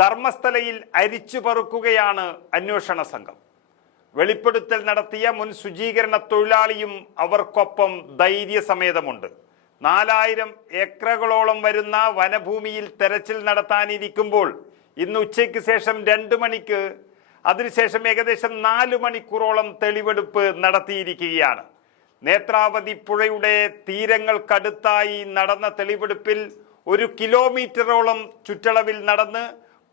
ധർമ്മസ്ഥലയിൽ അരിച്ചുപറുക്കുകയാണ് അന്വേഷണ സംഘം. വെളിപ്പെടുത്തൽ നടത്തിയ മുൻ ശുചീകരണ തൊഴിലാളിയും അവർക്കൊപ്പം ധൈര്യസമേതമുണ്ട്. 4000 ഏക്കറുകളോളം വരുന്ന വനഭൂമിയിൽ തെരച്ചിൽ നടത്താനിരിക്കുമ്പോൾ ഇന്ന് ഉച്ചയ്ക്ക് ശേഷം 2 മണിക്ക്, അതിനുശേഷം ഏകദേശം 4 മണിക്കൂറോളം തെളിവെടുപ്പ് നടത്തിയിരിക്കുകയാണ്. നേത്രാവതി പുഴയുടെ തീരങ്ങൾക്കടുത്തായി നടന്ന തെളിവെടുപ്പിൽ 1 കിലോമീറ്ററോളം ചുറ്റളവിൽ നടന്ന്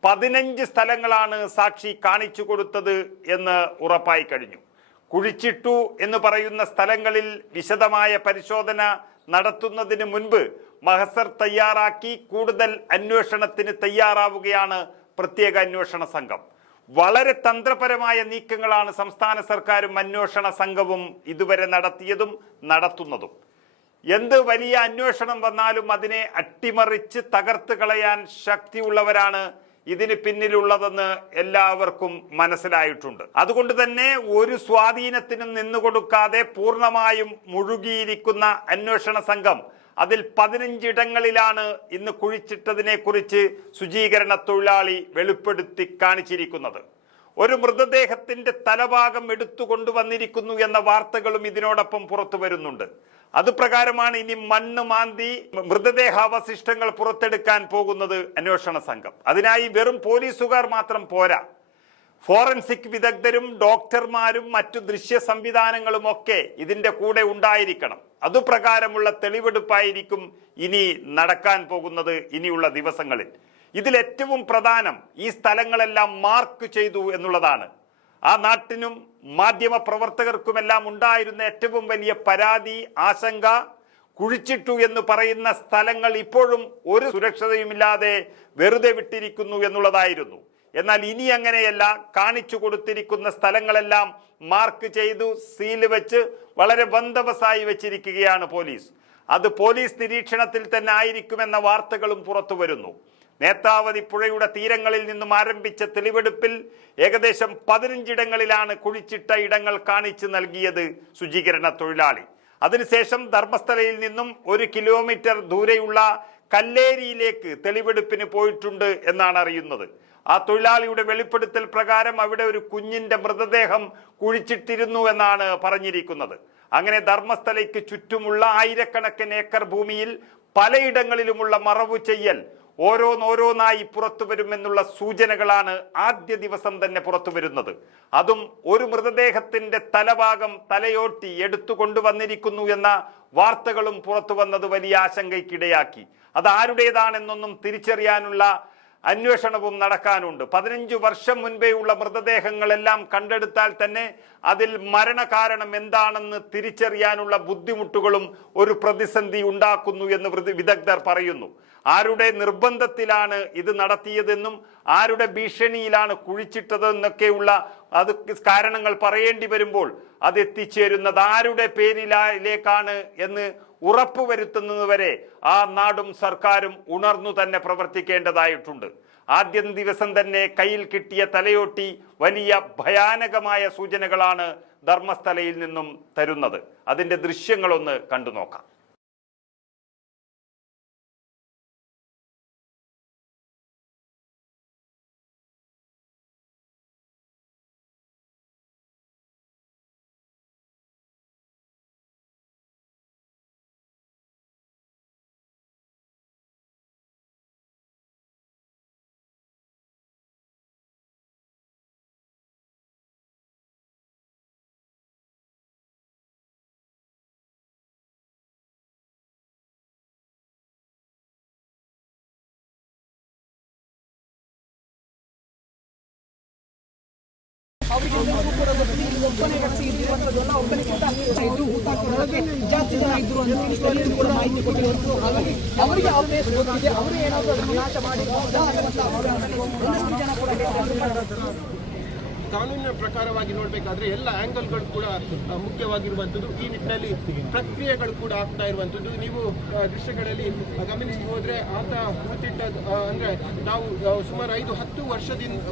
15 സ്ഥലങ്ങളാണ് സാക്ഷി കാണിച്ചു കൊടുത്തത് എന്ന് ഉറപ്പായി കഴിഞ്ഞു. കുഴിച്ചിട്ടു എന്ന് പറയുന്ന സ്ഥലങ്ങളിൽ വിശദമായ പരിശോധന നടത്തുന്നതിന് മുൻപ് മഹസർ തയ്യാറാക്കി കൂടുതൽ അന്വേഷണത്തിന് തയ്യാറാവുകയാണ് പ്രത്യേക അന്വേഷണ സംഘം. വളരെ തന്ത്രപരമായ നീക്കങ്ങളാണ് സംസ്ഥാന സർക്കാരും അന്വേഷണ സംഘവും ഇതുവരെ നടത്തിയതും നടത്തുന്നതും. എന്ത് വലിയ അന്വേഷണം വന്നാലും അതിനെ അട്ടിമറിച്ച് തകർത്ത് കളയാൻ ശക്തിയുള്ളവരാണ് ഇതിന് പിന്നിലുള്ളതെന്ന് എല്ലാവർക്കും മനസ്സിലായിട്ടുണ്ട്. അതുകൊണ്ട് തന്നെ ഒരു സ്വാധീനത്തിനും നിന്നുകൊടുക്കാതെ പൂർണ്ണമായും മുഴുകിയിരിക്കുന്ന അന്വേഷണ സംഘം അതിൽ 15 ഇടങ്ങളിലാണ് ഇന്ന് കുഴിച്ചിട്ടതിനെ കുറിച്ച് ശുചീകരണ തൊഴിലാളി വെളിപ്പെടുത്തി കാണിച്ചിരിക്കുന്നത്. ഒരു മൃതദേഹത്തിന്റെ തലഭാഗം എടുത്തു കൊണ്ടുവന്നിരിക്കുന്നു എന്ന വാർത്തകളും ഇതിനോടൊപ്പം പുറത്തു വരുന്നുണ്ട്. അതുപ്രകാരമാണ് ഇനി മണ്ണ് മാന്തി മൃതദേഹാവശിഷ്ടങ്ങൾ പുറത്തെടുക്കാൻ പോകുന്നത് അന്വേഷണ സംഘം. അതിനായി വെറും പോലീസുകാർ മാത്രം പോരാ, ഫോറൻസിക് വിദഗ്ധരും ഡോക്ടർമാരും മറ്റു ദൃശ്യ സംവിധാനങ്ങളും ഒക്കെ ഇതിന്റെ കൂടെ ഉണ്ടായിരിക്കണം. അതുപ്രകാരമുള്ള തെളിവെടുപ്പായിരിക്കും ഇനി നടക്കാൻ പോകുന്നത് ഇനിയുള്ള ദിവസങ്ങളിൽ. ഇതിൽ ഏറ്റവും പ്രധാനം ഈ സ്ഥലങ്ങളെല്ലാം മാർക്ക് ചെയ്തു എന്നുള്ളതാണ്. ആ നാട്ടിനും മാധ്യമ പ്രവർത്തകർക്കുമെല്ലാം ഉണ്ടായിരുന്ന ഏറ്റവും വലിയ പരാതി, ആശങ്ക, കുഴിച്ചിട്ടു എന്ന് പറയുന്ന സ്ഥലങ്ങൾ ഇപ്പോഴും ഒരു സുരക്ഷതയുമില്ലാതെ വെറുതെ വിട്ടിരിക്കുന്നു എന്നുള്ളതായിരുന്നു. എന്നാൽ ഇനി അങ്ങനെയല്ല. കാണിച്ചു കൊടുത്തിരിക്കുന്ന സ്ഥലങ്ങളെല്ലാം മാർക്ക് ചെയ്തു സീല് വെച്ച് വളരെ ബന്ദോബസ്തായി വെച്ചിരിക്കുകയാണ് പോലീസ്. അത് പോലീസ് നിരീക്ഷണത്തിൽ തന്നെ ആയിരിക്കുമെന്ന വാർത്തകളും പുറത്തു വരുന്നു. നേത്രാവതി പുഴയുടെ തീരങ്ങളിൽ നിന്നും ആരംഭിച്ച തെളിവെടുപ്പിൽ ഏകദേശം 15 ഇടങ്ങളിലാണ് കുഴിച്ചിട്ട ഇടങ്ങൾ കാണിച്ചു നൽകിയത് ശുചീകരണ തൊഴിലാളി. അതിനുശേഷം ധർമ്മസ്ഥലയിൽ നിന്നും 1 കിലോമീറ്റർ ദൂരെയുള്ള കല്ലേരിയിലേക്ക് തെളിവെടുപ്പിന് പോയിട്ടുണ്ട് എന്നാണ് അറിയുന്നത്. ആ തൊഴിലാളിയുടെ വെളിപ്പെടുത്തൽ പ്രകാരം അവിടെ ഒരു കുഞ്ഞിന്റെ മൃതദേഹം കുഴിച്ചിട്ടിരുന്നു എന്നാണ് പറഞ്ഞിരിക്കുന്നത്. അങ്ങനെ ധർമ്മസ്ഥലയ്ക്ക് ചുറ്റുമുള്ള ആയിരക്കണക്കിന് ഏക്കർ ഭൂമിയിൽ പലയിടങ്ങളിലുമുള്ള മറവു ചെയ്യൽ ഓരോന്നായി പുറത്തു വരുമെന്നുള്ള സൂചനകളാണ് ആദ്യ ദിവസം തന്നെ പുറത്തു വരുന്നത്. അതും ഒരു മൃതദേഹത്തിന്റെ തലയോട്ടി എടുത്തു കൊണ്ടുവന്നിരിക്കുന്നു എന്ന വാർത്തകളും പുറത്തു വന്നത് വലിയ ആശങ്കയ്ക്കിടയാക്കി. അത് ആരുടേതാണെന്നൊന്നും തിരിച്ചറിയാനുള്ള അന്വേഷണവും നടക്കാനുണ്ട്. 15 വർഷം മുൻപേ ഉള്ള മൃതദേഹങ്ങളെല്ലാം കണ്ടെടുത്താൽ തന്നെ അതിൽ മരണകാരണം എന്താണെന്ന് തിരിച്ചറിയാനുള്ള ബുദ്ധിമുട്ടുകളും ഒരു പ്രതിസന്ധി ഉണ്ടാക്കുന്നു എന്ന് വിദഗ്ധർ പറയുന്നു. ആരുടെ നിർബന്ധത്തിലാണ് ഇത് നടത്തിയതെന്നും ആരുടെ ഭീഷണിയിലാണ് കുഴിച്ചിട്ടതെന്നൊക്കെയുള്ള അത് കാരണങ്ങൾ പറയേണ്ടി വരുമ്പോൾ അത് എത്തിച്ചേരുന്നത് ആരുടെ പേരിലേക്കാണ് എന്ന് ഉറപ്പുവരുത്തുന്നതുവരെ ആ നാടും സർക്കാരും ഉണർന്നു തന്നെ പ്രവർത്തിക്കേണ്ടതായിട്ടുണ്ട്. ആദ്യ ദിവസം തന്നെ കയ്യിൽ കിട്ടിയ തലയോട്ടി വലിയ ഭയാനകമായ സൂചനകളാണ് ധർമ്മസ്ഥലയിൽ നിന്നും തരുന്നത്. അതിന്റെ ദൃശ്യങ്ങളൊന്ന് കണ്ടു നോക്കാം. ಜಾಸ್ತಿ ಜನ ಇದ್ರು ಅಂತ ಕೂಡ ಮಾಹಿತಿ ಕೊಟ್ಟಿರೋದು. ಹಾಗಾಗಿ ಅವರಿಗೆ ಅವಕಾಶ ಗೊತ್ತಿದೆ. ಅವರು ಏನಾದರೂ ಅದನ್ನು ನಾಶ ಮಾಡಿ ಒಂದಷ್ಟು ಜನ ಕೂಡ ಕಾನೂನಿನ ಪ್ರಕಾರವಾಗಿ ನೋಡಬೇಕಾದ್ರೆ ಎಲ್ಲ ಆಂಗಲ್ಗಳು ಕೂಡ ಮುಖ್ಯವಾಗಿರುವಂಥದ್ದು. ಈ ನಿಟ್ಟಿನಲ್ಲಿ ಪ್ರಕ್ರಿಯೆಗಳು ಕೂಡ ಆಗ್ತಾ ಇರುವಂಥದ್ದು. ನೀವು ದೃಶ್ಯಗಳಲ್ಲಿ ಗಮನಿಸಿ ಹೋದ್ರೆ ಆತ ಕೂತಿಟ್ಟ ಅಂದ್ರೆ ನಾವು ಸುಮಾರು 5-10 ವರ್ಷದಿಂದ